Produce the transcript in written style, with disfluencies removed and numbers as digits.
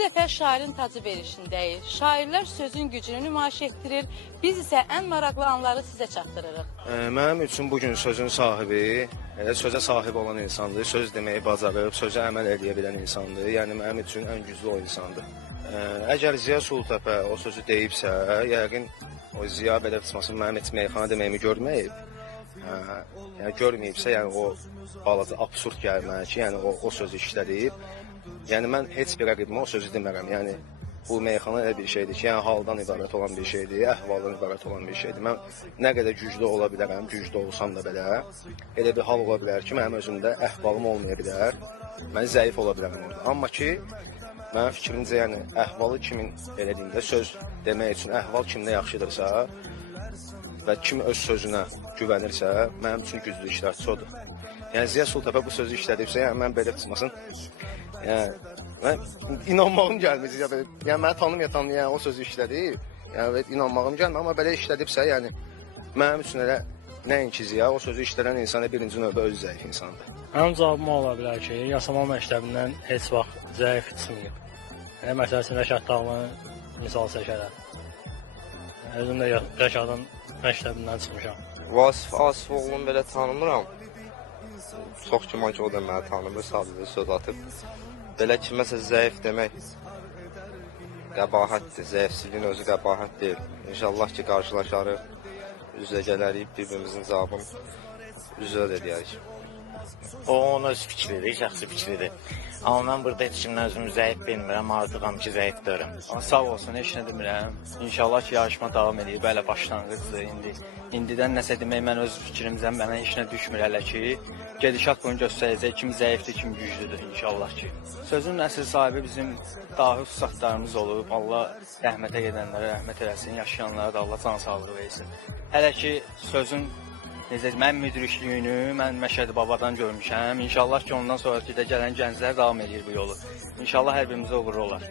dəfə şairin tacı verişindəyik. Şairlər sözün gücünü nümayiş etdirir, biz isə ən maraqlı anları sizə çatdırırıq. Mənim üçün bugün sözün sahibi, sözə sahib olan insandır, söz deməyi bacarıb, sözə əməl edə bilən insandır. Yəni mənim üçün ən güclü o insandır. Əgər Ziya Sultəpə o sözü deyibsə, yəqin o Ziya belə çıxmasın, mənim heç meyxana deməyimi görməyib. Yəni görməyibsə, yəni o balaca absurd gəlir mənə ki, yəni o sözü işlədib. Yəni mən heç bir rəqibimə o sözü demərəm. Yəni bu meyxana elə bir şeydir ki, yəni haldan ibarət olan bir şeydir, əhvaldan ibarət olan bir şeydir. Mən nə qədər güclü ola bilərəm, güclü olsam da belə, elə bir hal ola bilər ki, mənim özümdə əhvalım olmaya bilər, mən zəif ola bilərəm orada. Amma ki, mənim fikrimcə, yəni əhvalı kimin elədiyində söz demək üçün əhval kimdə yaxşıdırsa və kim öz sözünə güvənirsə, mənim üçün güclü iştirakçı odur. Yəni Ziya Sultəpə bu sözü işlədibsə, yəni mən belə çıxmasın. Yəni mən inanmağım gəlmir. Yəni məni tanımaya o sözü işlədib. Yəni inanmağım gəlmir, amma belə işlədibsə, yəni mənim üçün elə nəinki Ziya, o sözü işlədən insan birinci növbə öz zəif insandır. Mənim cavabım ola bilər ki, yasama məktəbindən heç vaxt zəif çıxmayıb. Məsələn, Rəşad Dağlı'nı misal çəkərəm. Özüm də Rəşadın məktəbindən çıxmışam. Vasif Asifoğlu'nu belə tanımıram. Çox güman ki, o da məni tanımır, sadəcə söz atıb. Belə ki, məsələn, zəif demək qəbahətdir, zəifsizliyin özü qəbahət deyil. İnşallah ki, qarşılaşarıq, üzə gələrik, bir-birimizin cavabını üzə edərik. O, onun öz fikridir, şəxsi fikridir. Amma mən burada heç kimdən özümü zəif bilmirəm, artıqam ki, zəif deyirəm. Sağ olsun, heç nə demirəm. İnşallah ki, yarışma davam edir, belə başlanğıcdır. İndidən nəsə demək, mən öz fikrimizdən mənə heç nə düşmür hələ ki. Gedişat bunu göstərəcək, kim zəifdir, kim güclüdür inşallah ki. Sözün əsl sahibi bizim dahi ustadlarımız olub. Allah rəhmətə gedənlərə rəhmət eləsin, yaşayanlara da Allah can sağlığı versin. Hələ ki, sözün mən müdrikliyini mən Məşədi Babadan görmüşəm. İnşallah ki, ondan sonraki də gələn gənclər davam edir bu yolu. İnşallah hər birimizə uğurlu olar.